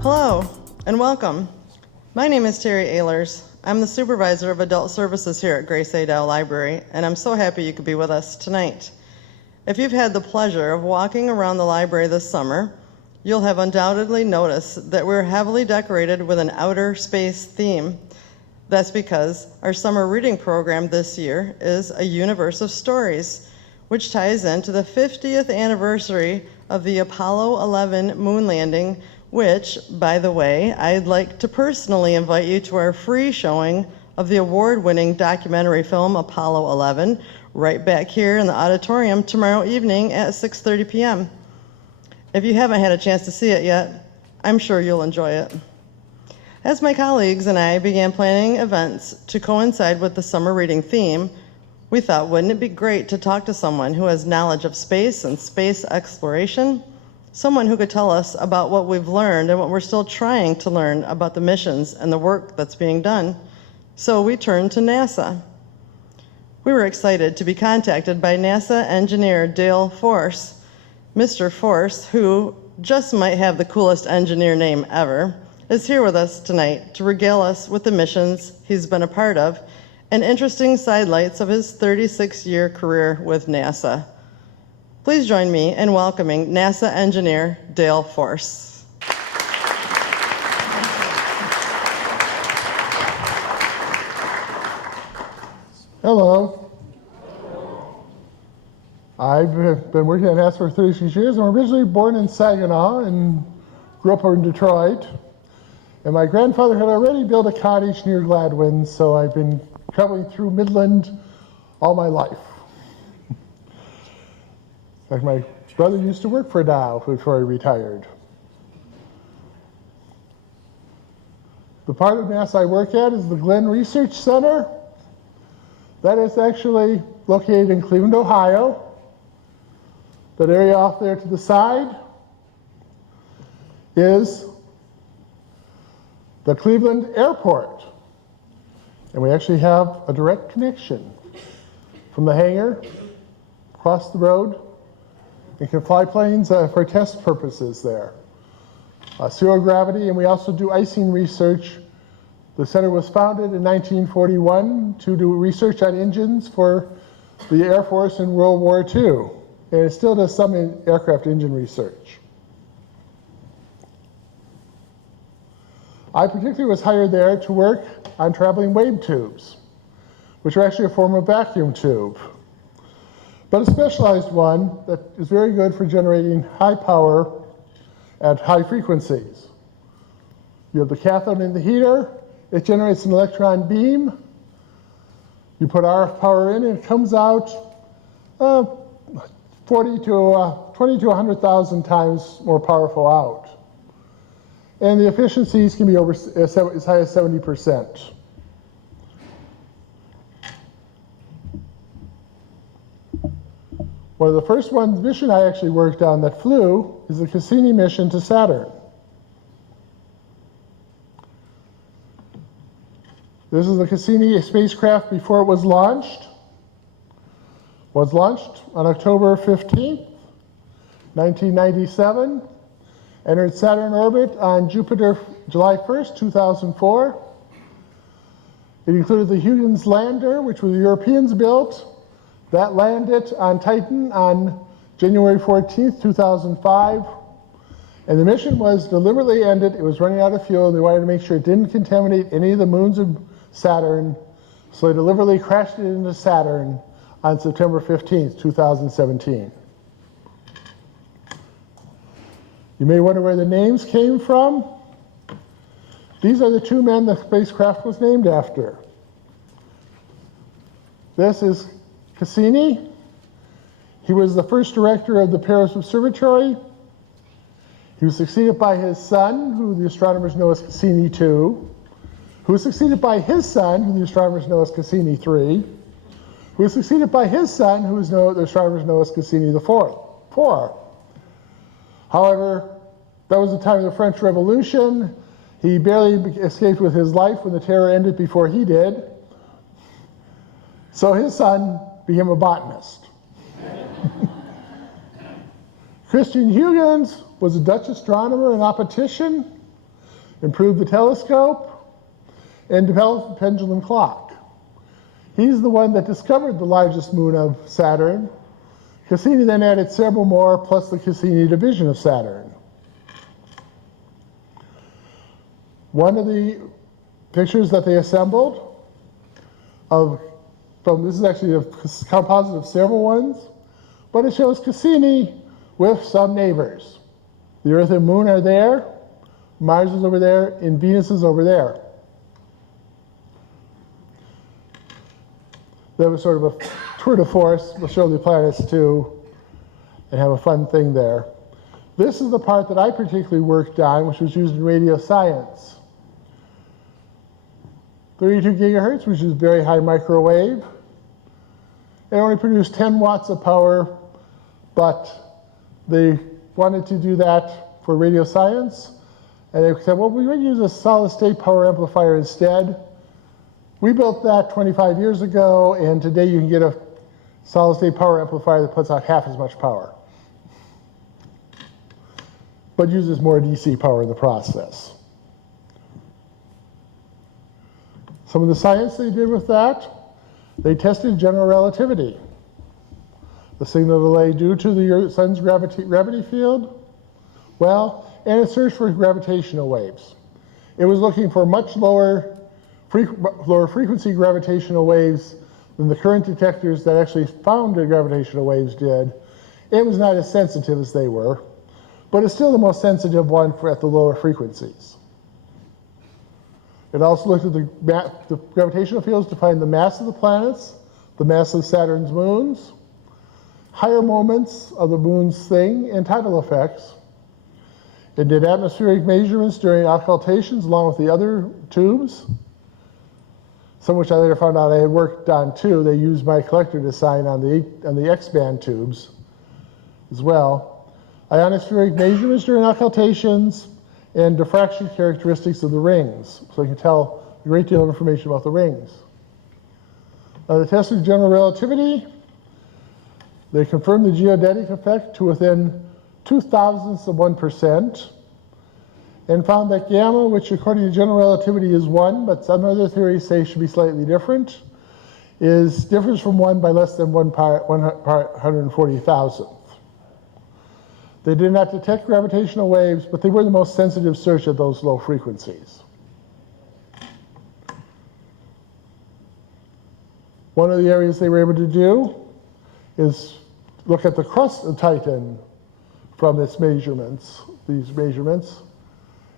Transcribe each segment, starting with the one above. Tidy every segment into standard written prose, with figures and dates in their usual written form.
Hello, and welcome. My name is Terry Ehlers. I'm the Supervisor of Adult Services here at Grace A. Dow Library, and I'm so happy you could be with us tonight. If you've had the pleasure of walking around the library this summer, you'll have undoubtedly noticed that we're heavily decorated with an outer space theme. That's because our summer reading program this year is A Universe of Stories, which ties into the 50th anniversary of the Apollo 11 moon landing, which, by the way, I'd like to personally invite you to our free showing of the award-winning documentary film Apollo 11 right back here in the auditorium tomorrow evening at 6:30 p.m. If you haven't had a chance to see it yet, I'm sure you'll enjoy it. As my colleagues and I began planning events to coincide with the summer reading theme, we thought, wouldn't it be great to talk to someone who has knowledge of space and space exploration? Someone who could tell us about what we've learned and what we're still trying to learn about the missions and the work that's being done. So we turned to NASA. We were excited to be contacted by NASA engineer Dale Force. Mr. Force, who just might have the coolest engineer name ever, is here with us tonight to regale us with the missions he's been a part of and interesting sidelights of his 36-year career with NASA. Please join me in welcoming NASA engineer Dale Force. Hello. I've been working at NASA for 36 years. I'm originally born in Saginaw and grew up in Detroit. And my grandfather had already built a cottage near Gladwin, so I've been traveling through Midland all my life. In fact, my brother used to work for Dow before he retired. The part of NASA I work at is the Glenn Research Center. That is actually located in Cleveland, Ohio. That area off there to the side is the Cleveland Airport. And we actually have a direct connection from the hangar across the road. We can fly planes for test purposes there. Zero gravity, and we also do icing research. The center was founded in 1941 to do research on engines for the Air Force in World War II. And it still does some aircraft engine research. I particularly was hired there to work on traveling wave tubes, which are actually a form of vacuum tube, but a specialized one that is very good for generating high power at high frequencies. You have the cathode in the heater, it generates an electron beam, you put RF power in, and it comes out 20 to 100,000 times more powerful out. And the efficiencies can be over as high as 70%. One of the first mission I actually worked on that flew is the Cassini mission to Saturn. This is the Cassini spacecraft before it was launched. Was launched on October 15th, 1997. Entered Saturn orbit on Jupiter, July 1st, 2004. It included the Huygens lander, which was the Europeans built. That landed on Titan on January 14th, 2005. And the mission was deliberately ended. It was running out of fuel, and they wanted to make sure it didn't contaminate any of the moons of Saturn. So they deliberately crashed it into Saturn on September 15th, 2017. You may wonder where the names came from. These are the two men the spacecraft was named after. This is Cassini. He was the first director of the Paris Observatory. He was succeeded by his son, who the astronomers know as Cassini II, who was succeeded by his son, who the astronomers know as Cassini III, who was succeeded by his son, who the astronomers know as Cassini IV. However, that was the time of the French Revolution. He barely escaped with his life when the terror ended before he did. So his son became a botanist. Christian Huygens was a Dutch astronomer and optician, improved the telescope, and developed the pendulum clock. He's the one that discovered the largest moon of Saturn. Cassini then added several more, plus the Cassini division of Saturn. One of the pictures that they assembled this is actually a composite of several ones, but it shows Cassini with some neighbors. The Earth and Moon are there, Mars is over there, and Venus is over there. That was sort of a tour de force. We'll show the planets too and have a fun thing there. This is the part that I particularly worked on, which was used in radio science. 32 gigahertz, which is very high microwave. It only produced 10 watts of power, but they wanted to do that for radio science. And they said, well, we would use a solid state power amplifier instead. We built that 25 years ago, and today you can get a solid state power amplifier that puts out half as much power, but uses more DC power in the process. Some of the science they did with that, they tested general relativity. The signal delay due to the sun's gravity field, well, and it searched for gravitational waves. It was looking for much lower frequency gravitational waves than the current detectors that actually found the gravitational waves did. It was not as sensitive as they were, but it's still the most sensitive one at the lower frequencies. It also looked at the gravitational fields to find the mass of the planets, the mass of Saturn's moons, higher moments of the moon's thing, and tidal effects. It did atmospheric measurements during occultations along with the other tubes, some which I later found out I had worked on too. They used my collector design on the X-band tubes as well. Ionospheric measurements during occultations, and diffraction characteristics of the rings, so you can tell a great deal of information about the rings. They tested general relativity. They confirmed the geodetic effect to within 0.002%, and found that gamma, which according to general relativity is 1, but some other theories say should be slightly different, differs from 1 by less than 140,000th. They did not detect gravitational waves, but they were the most sensitive search at those low frequencies. One of the areas they were able to do is look at the crust of Titan from these measurements.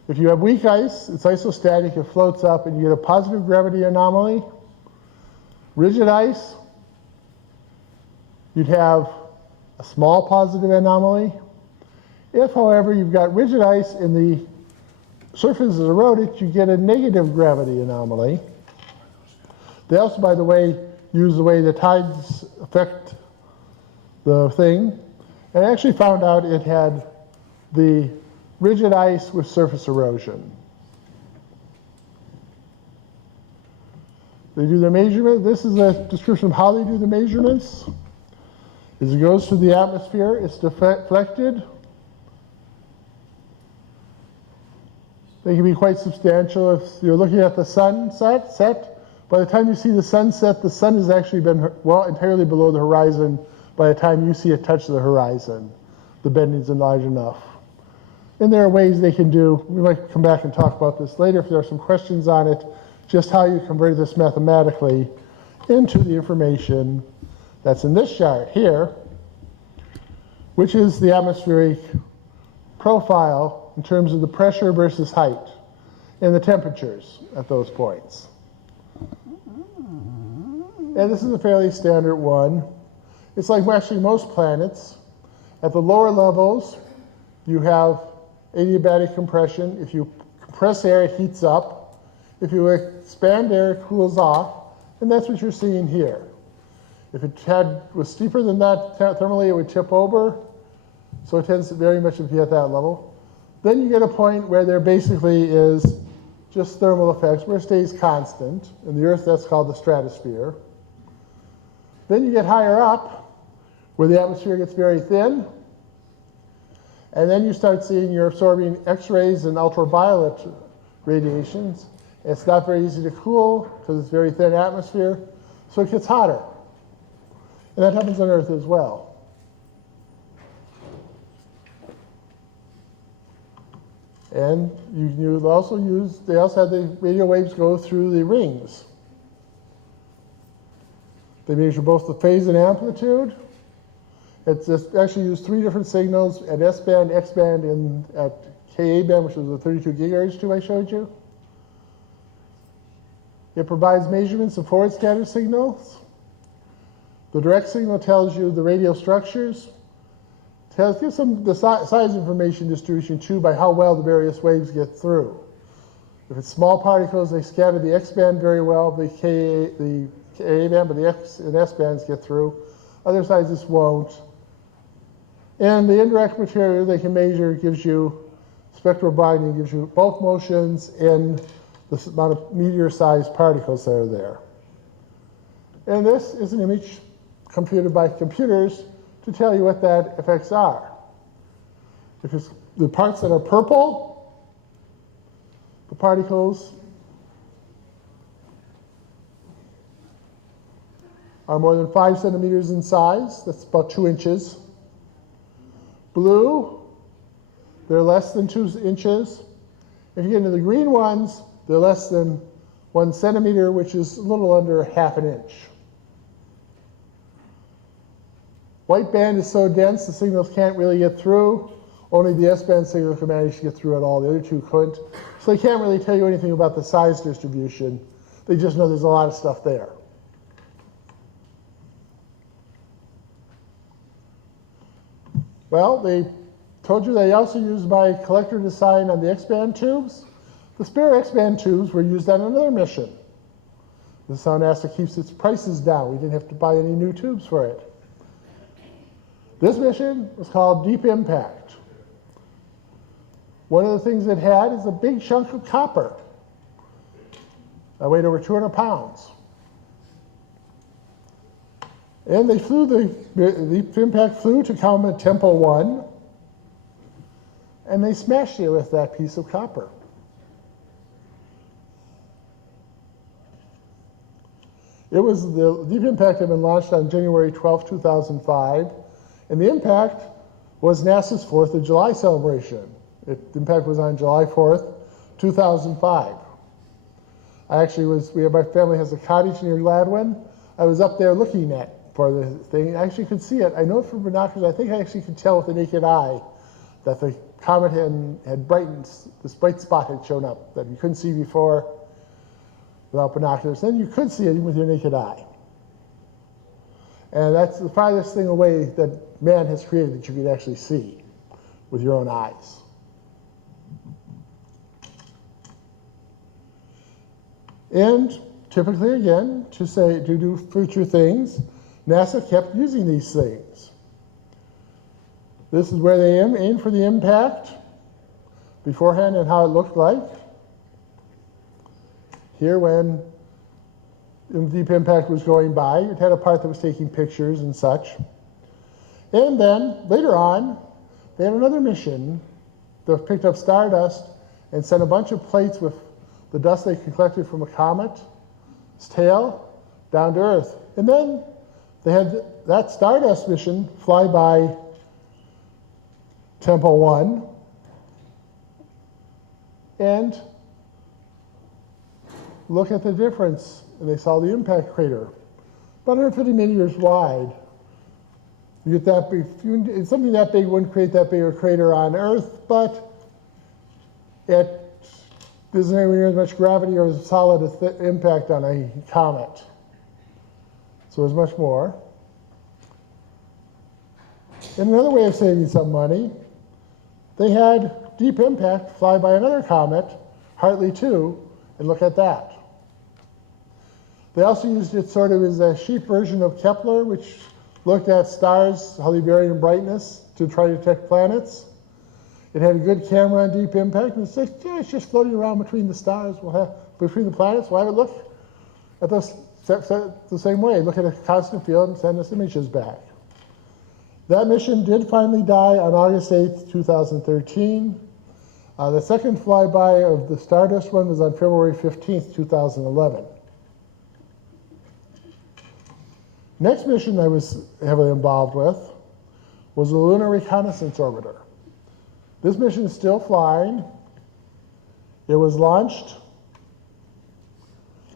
If you have weak ice, it's isostatic, it floats up, and you get a positive gravity anomaly. Rigid ice, you'd have a small positive anomaly. If, however, you've got rigid ice and the surface is eroded, you get a negative gravity anomaly. They also, by the way, use the way the tides affect the thing, and actually found out it had the rigid ice with surface erosion. They do the measurement. This is a description of how they do the measurements. As it goes through the atmosphere, it's deflected. They can be quite substantial. If you're looking at the sunset, by the time you see the sunset, the sun has actually been entirely below the horizon by the time you see it touch the horizon. The bending's large enough. And there are ways they can do, we might come back and talk about this later if there are some questions on it, just how you convert this mathematically into the information that's in this chart here, which is the atmospheric profile in terms of the pressure versus height and the temperatures at those points. And this is a fairly standard one. It's like actually most planets. At the lower levels, you have adiabatic compression. If you compress air, it heats up. If you expand air, it cools off. And that's what you're seeing here. If it was steeper than that thermally, it would tip over. So it tends to very much to be at that level. Then you get a point where there basically is just thermal effects, where it stays constant. In the Earth, that's called the stratosphere. Then you get higher up, where the atmosphere gets very thin, and then you start seeing you're absorbing X-rays and ultraviolet radiations. It's not very easy to cool because it's very thin atmosphere, so it gets hotter. And that happens on Earth as well. And they also had the radio waves go through the rings. They measure both the phase and amplitude. It's actually used 3 different signals at S-band, X-band, and at Ka-band, which was the 32 gigahertz tube I showed you. It provides measurements of forward scatter signals. The direct signal tells you the radio structures. Gives some the size information distribution too by how well the various waves get through. If it's small particles, they scatter the X-band very well, the Ka-band, but the X and S-bands get through. Other sizes won't. And the indirect material they can measure gives you spectral brightening, gives you bulk motions in the amount of meteor-sized particles that are there. And this is an image computed by computers to tell you what that effects are. If it's the parts that are purple, the particles are more than 5 centimeters in size. That's about 2 inches. Blue, they're less than 2 inches. If you get into the green ones, they're less than 1 centimeter, which is a little under ½ an inch. White band is so dense the signals can't really get through. Only the S-band signal can manage to get through at all. The other two couldn't. So they can't really tell you anything about the size distribution. They just know there's a lot of stuff there. Well, they told you they also used my collector design on the X-band tubes. The spare X-band tubes were used on another mission. This is how NASA keeps its prices down. We didn't have to buy any new tubes for it. This mission was called Deep Impact. One of the things it had is a big chunk of copper that weighed over 200 pounds. And they flew the Deep Impact flew to Comet Temple 1, and they smashed it with that piece of copper. The Deep Impact had been launched on January 12, 2005, and the impact was NASA's 4th of July celebration. The impact was on July 4th, 2005. My family has a cottage near Gladwin. I was up there looking for the thing. I actually could see it. I know it from binoculars. I think I actually could tell with the naked eye that the comet had brightened, this bright spot had shown up that you couldn't see before without binoculars. Then you could see it even with your naked eye. And that's the farthest thing away that man has created that you could actually see with your own eyes. And typically, again, to do future things, NASA kept using these things. This is where they aimed for the impact beforehand and how it looked like. Here, when Deep Impact was going by, it had a part that was taking pictures and such. And then, later on, they had another mission that picked up stardust and sent a bunch of plates with the dust they collected from a comet's tail down to Earth. And then they had that stardust mission fly by Temple 1 and look at the difference. And they saw the impact crater, about 150 meteors wide. You get that big, something that big wouldn't create that big a crater on Earth, but it doesn't have near as much gravity or as solid impact on a comet. So there's much more. And another way of saving some money, they had Deep Impact fly by another comet, Hartley 2, and look at that. They also used it sort of as a cheap version of Kepler, which looked at stars, how they vary in brightness to try to detect planets. It had a good camera on Deep Impact, and it's just floating around between the stars. Between the planets. We'll have it look at those the same way, look at a constant field and send us images back. That mission did finally die on August 8th, 2013. The second flyby of the Stardust one was on February 15th, 2011. Next mission I was heavily involved with was the Lunar Reconnaissance Orbiter. This mission is still flying. It was launched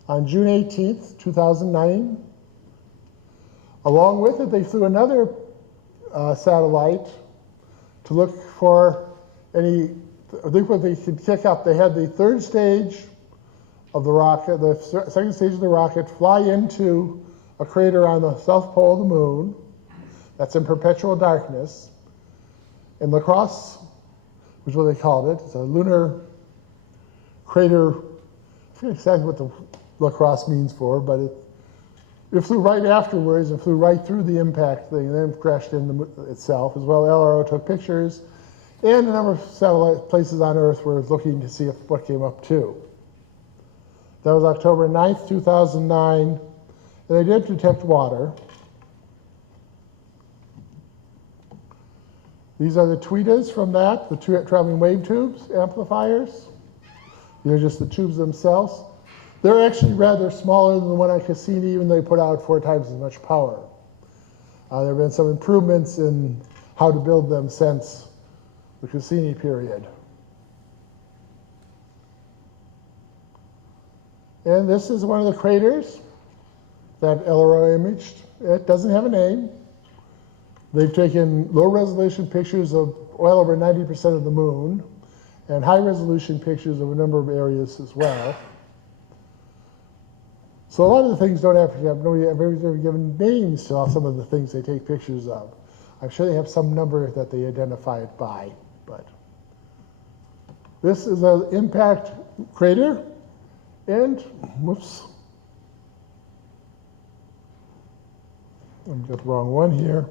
on June 18th, 2009. Along with it, they flew another satellite to look for any, look what they could kick up. They had the third stage of the rocket, the second stage of the rocket, fly into a crater on the south pole of the moon that's in perpetual darkness. And Lacrosse, which is what they called it, it's a lunar crater. I forget exactly what the Lacrosse means for, but it flew right afterwards and flew right through the impact thing and then crashed into itself. As well, LRO took pictures, and a number of satellite places on Earth were looking to see what came up too. That was October 9th, 2009, and they did detect water. These are the tweeters from that, the traveling wave tubes, amplifiers. These are just the tubes themselves. They're actually rather smaller than the one on Cassini, even though they put out 4 times as much power. There have been some improvements in how to build them since the Cassini period. And this is one of the craters that LRO imaged. It doesn't have a name. They've taken low-resolution pictures of well over 90% of the moon and high-resolution pictures of a number of areas as well. So a lot of the things don't have to have, nobody ever given names to some of the things they take pictures of. I'm sure they have some number that they identify it by, but this is an impact crater, and whoops, I got the wrong one here.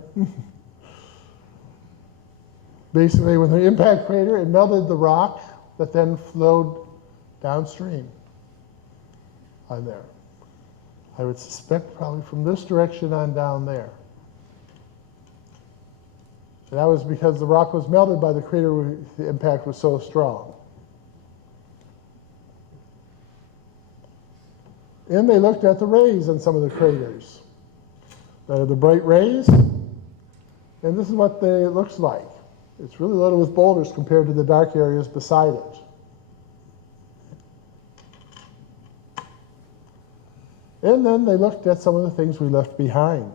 Basically, with the impact crater, it melted the rock that then flowed downstream on there. I would suspect probably from this direction on down there. And that was because the rock was melted by the crater, the impact was so strong. And they looked at the rays on some of the craters. The bright rays, and this is what it looks like. It's really loaded with boulders compared to the dark areas beside it. And then they looked at some of the things we left behind.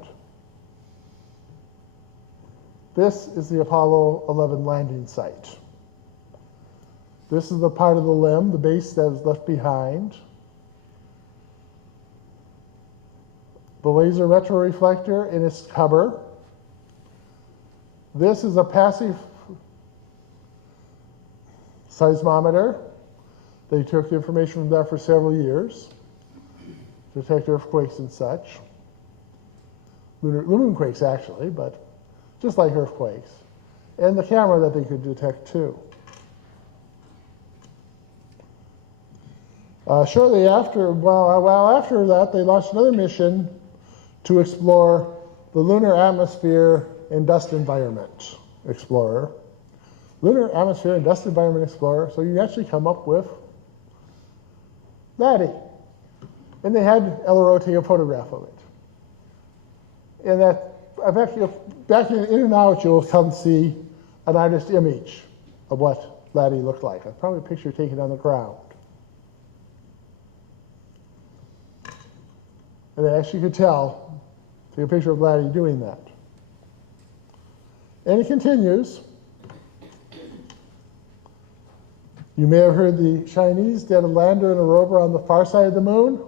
This is the Apollo 11 landing site. This is the part of the limb, the base that was left behind. The laser retroreflector in its cover. This is a passive seismometer. They took information from that for several years to detect earthquakes and such. Moonquakes, actually, but just like earthquakes. And the camera that they could detect, too. Shortly after, well after that, they launched another mission to explore the lunar atmosphere and dust environment explorer. Lunar atmosphere and dust environment explorer, so you actually come up with Laddie. And they had LRO take a photograph of it. And that, back in and out, you'll come see an artist image of what Laddie looked like. That's probably a picture taken on the ground. And they actually could tell, take a picture of Laddie doing that. And it continues. You may have heard the Chinese did a lander and a rover on the far side of the moon.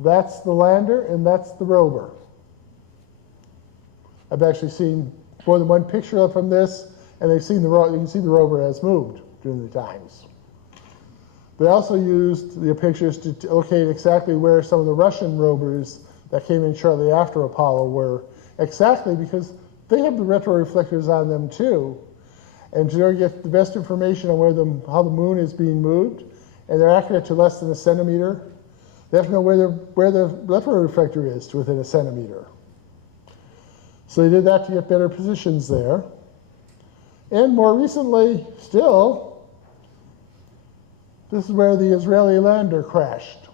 That's the lander and that's the rover. I've actually seen more than one picture from this, and they've seen you can see the rover has moved during the times. They also used the pictures to locate exactly where some of the Russian rovers that came in shortly after Apollo were, exactly because they have the retroreflectors on them too. And to get the best information on how the moon is being moved, and they're accurate to less than a centimeter, they have to know where the left-right reflector is to within a centimeter. So they did that to get better positions there. And more recently, still, this is where the Israeli lander crashed.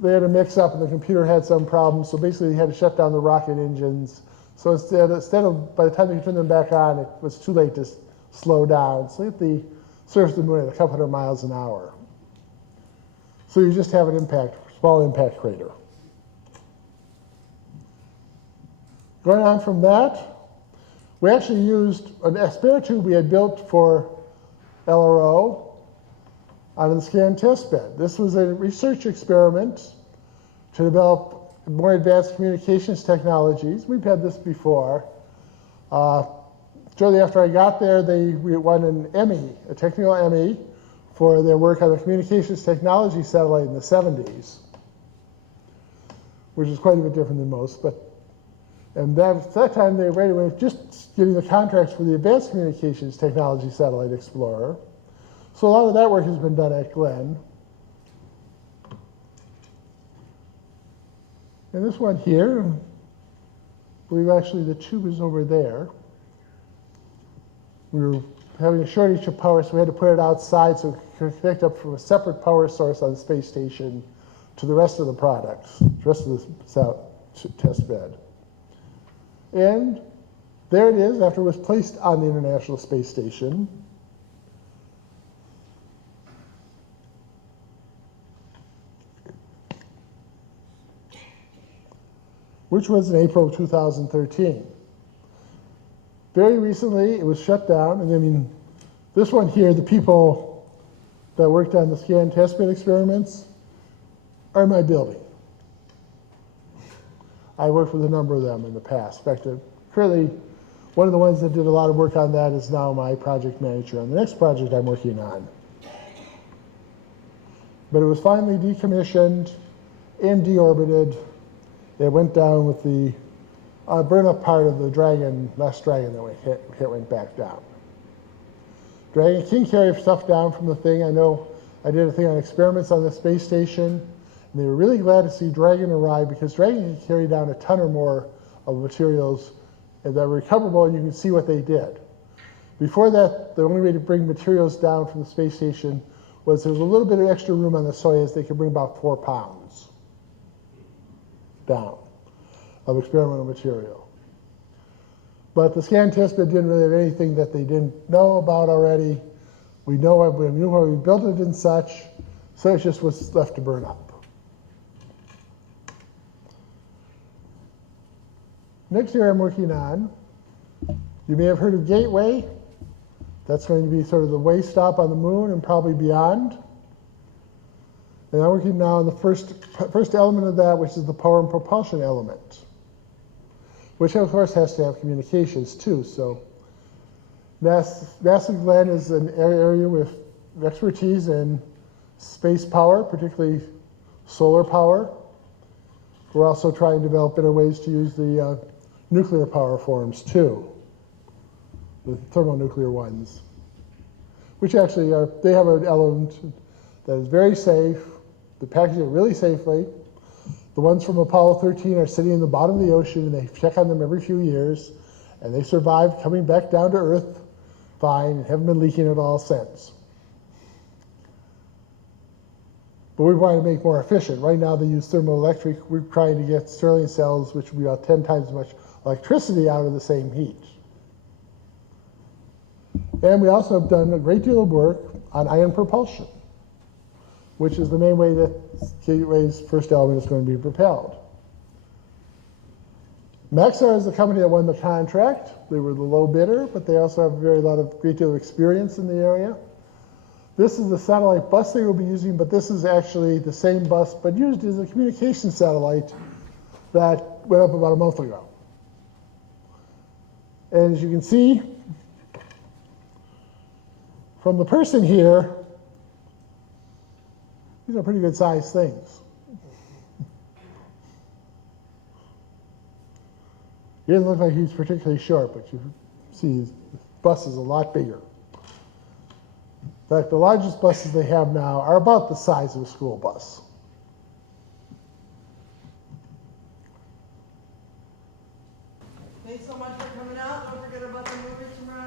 They had a mix-up and the computer had some problems, so basically they had to shut down the rocket engines. So instead of, by the time they could turn them back on, it was too late to slow down. So hit the surface of the moon at a couple hundred miles an hour. So you just have an small impact crater. Going on from that, we actually used a spare tube we had built for LRO on the scan test bed. This was a research experiment to develop more advanced communications technologies. We've had this before. Shortly after I got there, we won an Emmy, a technical Emmy, for their work on the communications technology satellite in the 70s, which is quite a bit different than most. And at that time, they were just getting the contracts for the Advanced Communications Technology Satellite Explorer. So a lot of that work has been done at Glenn. And this one here, I believe actually the tube is over there. We were having a shortage of power, so we had to put it outside so we could connect up from a separate power source on the space station to the rest of the products, the rest of the test bed. And there it is after it was placed on the International Space Station. Which was in April of 2013. Very recently, it was shut down, and I mean, this one here, the people that worked on the scan testbed experiments are in my building. I worked with a number of them in the past. In fact, currently, one of the ones that did a lot of work on that is now my project manager on the next project I'm working on. But it was finally decommissioned and deorbited. It went down with the burn-up part of the last Dragon that went back down. Dragon can carry stuff down from the thing. I know I did a thing on experiments on the space station, and they were really glad to see Dragon arrive because Dragon can carry down a ton or more of materials that are recoverable, and you can see what they did. Before that, the only way to bring materials down from the space station was there was a little bit of extra room on the Soyuz. They could bring about 4 pounds down of experimental material. But the scan testbed didn't really have anything that they didn't know about already. We knew where we built it and such, so it just was left to burn up. Next year I'm working on, you may have heard of Gateway. That's going to be sort of the way stop on the moon and probably beyond. And I'm working now on the first element of that, which is the power and propulsion element, which of course has to have communications too. So NASA Glenn is an area with expertise in space power, particularly solar power. We're also trying to develop better ways to use the nuclear power forms too, the thermonuclear ones, which actually they have an element that is very safe. They package it really safely. The ones from Apollo 13 are sitting in the bottom of the ocean, and they check on them every few years, and they survived coming back down to Earth fine and haven't been leaking at all since. But we want to make more efficient. Right now they use thermoelectric. We're trying to get Stirling cells, which will be about 10 times as much electricity out of the same heat. And we also have done a great deal of work on ion propulsion, which is the main way that Gateway's first element is going to be propelled. Maxar is the company that won the contract. They were the low bidder, but they also have a great deal of experience in the area. This is the satellite bus they will be using, but this is actually the same bus, but used as a communication satellite that went up about a month ago. And as you can see from the person here, these are pretty good sized things. He didn't look like he was particularly short, but you see his bus is a lot bigger. In fact, the largest buses they have now are about the size of a school bus. Thanks so much for coming out. Don't forget about the movie tomorrow.